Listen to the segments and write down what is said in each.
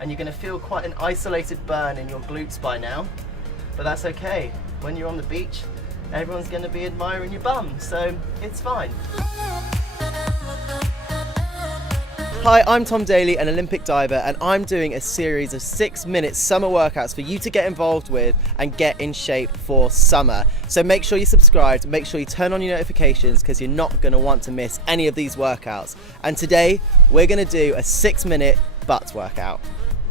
and you're going to feel quite an isolated burn in your glutes by now, but that's okay. When you're on the beach, everyone's going to be admiring your bum, so it's fine. Hi, I'm Tom Daley, an Olympic diver, and I'm doing a series of 6-minute summer workouts for you to get involved with and get in shape for summer. So make sure you're subscribed, make sure you turn on your notifications because you're not going to want to miss any of these workouts. And today, we're going to do a 6-minute butt workout.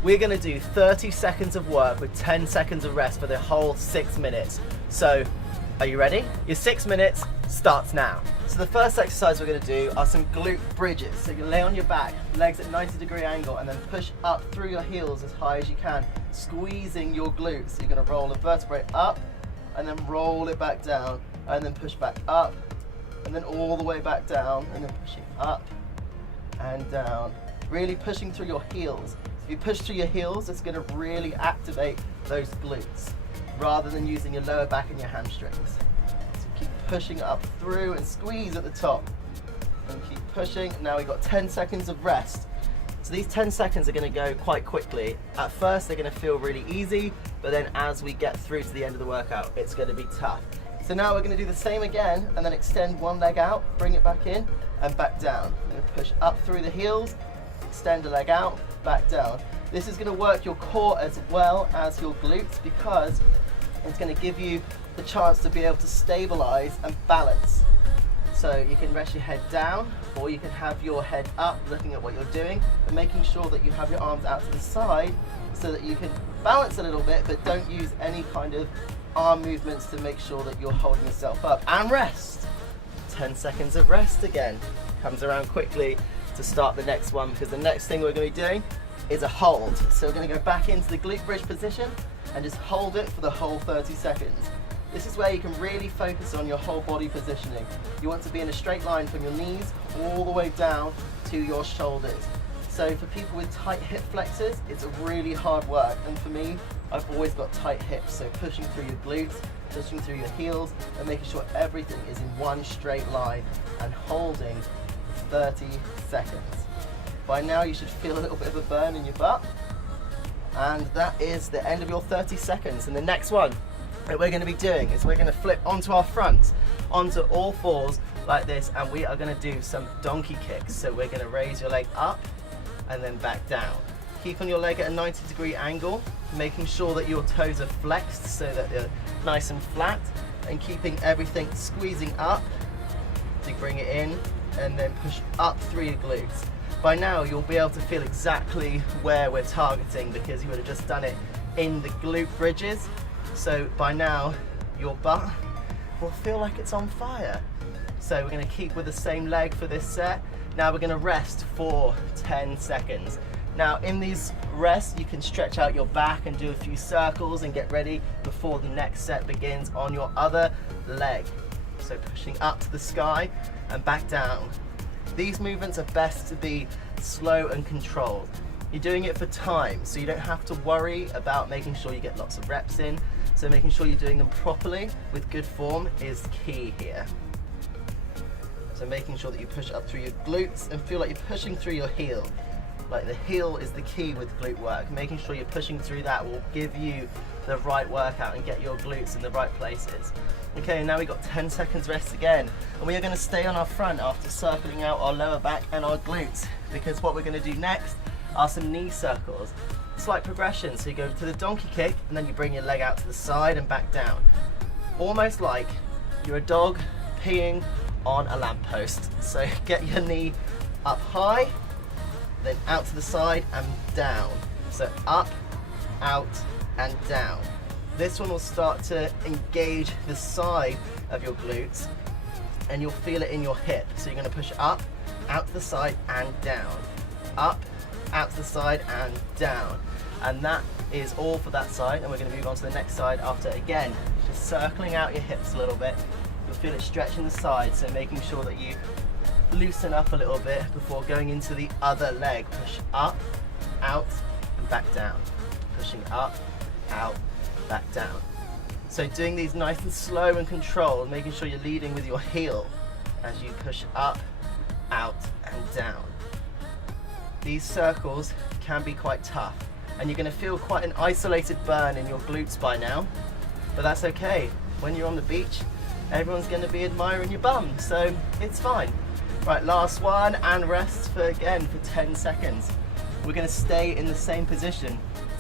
We're going to do 30 seconds of work with 10 seconds of rest for the whole 6 minutes. So, are you ready? Your 6 minutes starts now. So the first exercise we're going to do are some glute bridges. So you lay on your back, legs at 90-degree angle, and then push up through your heels as high as you can, squeezing your glutes. So you're going to roll a vertebrae up, and then roll it back down, and then push back up, and then all the way back down, and then pushing up and down. Really pushing through your heels. So if you push through your heels, it's going to really activate those glutes, rather than using your lower back and your hamstrings. So keep pushing up through and squeeze at the top. And keep pushing. Now we've got 10 seconds of rest. So these 10 seconds are going to go quite quickly. At first they're going to feel really easy, but then as we get through to the end of the workout, it's going to be tough. So now we're going to do the same again, and then extend one leg out, bring it back in, and back down. We're going to push up through the heels, extend the leg out, back down. This is going to work your core as well as your glutes because it's going to give you the chance to be able to stabilize and balance. So you can rest your head down, or you can have your head up looking at what you're doing, but making sure that you have your arms out to the side so that you can balance a little bit, but don't use any kind of arm movements to make sure that you're holding yourself up. And rest. 10 seconds of rest again. Comes around quickly to start the next one, because the next thing we're going to be doing is a hold. So we're going to go back into the glute bridge position and just hold it for the whole 30 seconds. This is where you can really focus on your whole body positioning. You want to be in a straight line from your knees all the way down to your shoulders. So for people with tight hip flexors, it's a really hard work. And for me, I've always got tight hips. So pushing through your glutes, pushing through your heels, and making sure everything is in one straight line and holding 30 seconds. By now you should feel a little bit of a burn in your butt. And that is the end of your 30 seconds. And the next one that we're going to be doing is we're going to flip onto our fronts, onto all fours like this, and we are going to do some donkey kicks. So we're going to raise your leg up and then back down. Keep on your leg at a 90-degree angle, making sure that your toes are flexed so that they're nice and flat, and keeping everything squeezing up to bring it in, and then push up through your glutes. By now you'll be able to feel exactly where we're targeting because you would have just done it in the glute bridges. So by now your butt will feel like it's on fire. So we're going to keep with the same leg for this set. Now we're going to rest for 10 seconds. Now in these rests you can stretch out your back and do a few circles and get ready before the next set begins on your other leg. So pushing up to the sky and back down. These movements are best to be slow and controlled. You're doing it for time, so you don't have to worry about making sure you get lots of reps in. So making sure you're doing them properly with good form is key here. So making sure that you push up through your glutes and feel like you're pushing through your heel. Like the heel is the key with glute work. Making sure you're pushing through that will give you the right workout and get your glutes in the right places. Okay, now we've got 10 seconds rest again. And we are going to stay on our front after circling out our lower back and our glutes, because what we're going to do next are some knee circles. Slight progression, so you go to the donkey kick and then you bring your leg out to the side and back down. Almost like you're a dog peeing on a lamppost. So get your knee up high, then out to the side and down. So up, out and down. This one will start to engage the side of your glutes and you'll feel it in your hip. So you're going to push up, out to the side and down. Up, out to the side and down. And that is all for that side, and we're going to move on to the next side after again just circling out your hips a little bit. You'll feel it stretching the side, so making sure that you loosen up a little bit before going into the other leg. Push up, out and back down. Pushing up, out, back down. So doing these nice and slow and controlled, making sure you're leading with your heel as you push up, out and down. These circles can be quite tough, and you're going to feel quite an isolated burn in your glutes by now, but that's okay. When you're on the beach, everyone's going to be admiring your bum, so it's fine. Right, last one, and rest for 10 seconds. We're going to stay in the same position,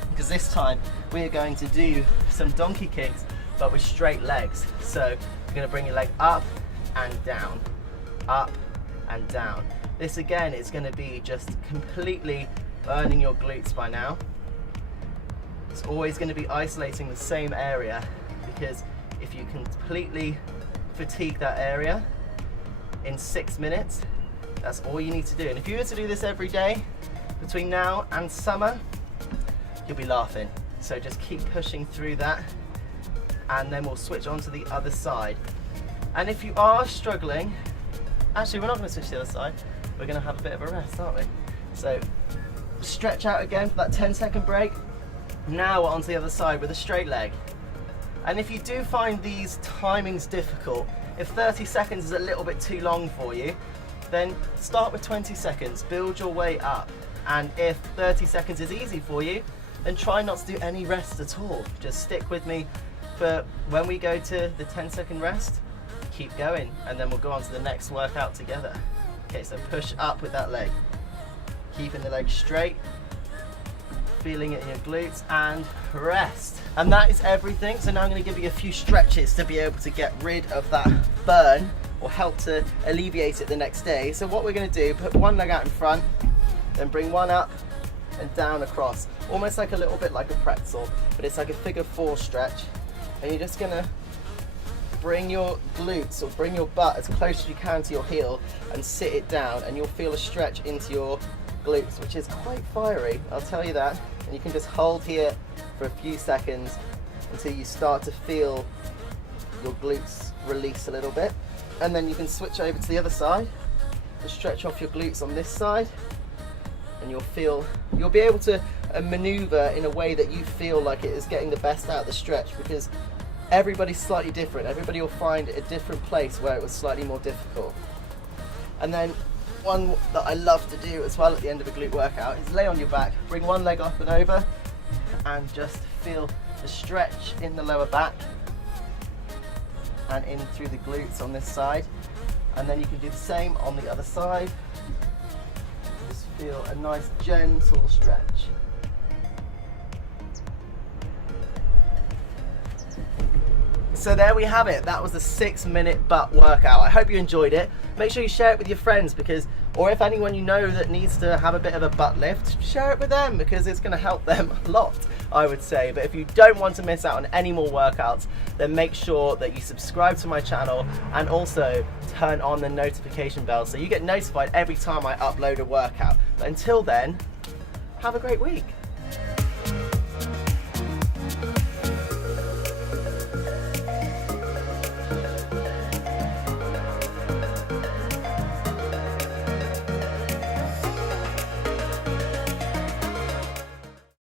because this time we are going to do some donkey kicks, but with straight legs. So you're going to bring your leg up and down, up and down. This again is going to be just completely burning your glutes by now. It's always going to be isolating the same area, because if you completely fatigue that area in 6 minutes, that's all you need to do. And if you were to do this every day between now and summer, you'll be laughing. So just keep pushing through that, and then we'll switch on to the other side. And if you are struggling, actually we're not going to switch to the other side, we're going to have a bit of a rest, aren't we? So stretch out again for that 10-second break. Now we're on to the other side with a straight leg. And if you do find these timings difficult, if 30 seconds is a little bit too long for you, then start with 20 seconds, build your way up. And if 30 seconds is easy for you, then try not to do any rest at all. Just stick with me for when we go to the 10-second rest, keep going, and then we'll go on to the next workout together. Okay, so push up with that leg, keeping the leg straight, feeling it in your glutes, and rest. And that is everything. So now I'm going to give you a few stretches to be able to get rid of that burn, or help to alleviate it the next day. So what we're going to do, put one leg out in front, then bring one up and down across, almost like a little bit like a pretzel, but it's like a figure 4 stretch. And you're just going to bring your glutes, or bring your butt as close as you can to your heel, and sit it down, and you'll feel a stretch into your glutes, which is quite fiery, I'll tell you that. And you can just hold here for a few seconds until you start to feel your glutes release a little bit, and then you can switch over to the other side to stretch off your glutes on this side, and you'll be able to maneuver in a way that you feel like it is getting the best out of the stretch, because everybody's slightly different. Everybody will find a different place where it was slightly more difficult. And then one that I love to do as well at the end of a glute workout is lay on your back, bring one leg up and over, and just feel the stretch in the lower back and in through the glutes on this side. And then you can do the same on the other side. Just feel a nice gentle stretch. So there we have it. That was a 6-minute butt workout. I hope you enjoyed it. Make sure you share it with your friends, or if anyone you know that needs to have a bit of a butt lift, share it with them, because it's going to help them a lot, I would say. But if you don't want to miss out on any more workouts, then make sure that you subscribe to my channel, and also turn on the notification bell so you get notified every time I upload a workout. But until then, have a great week.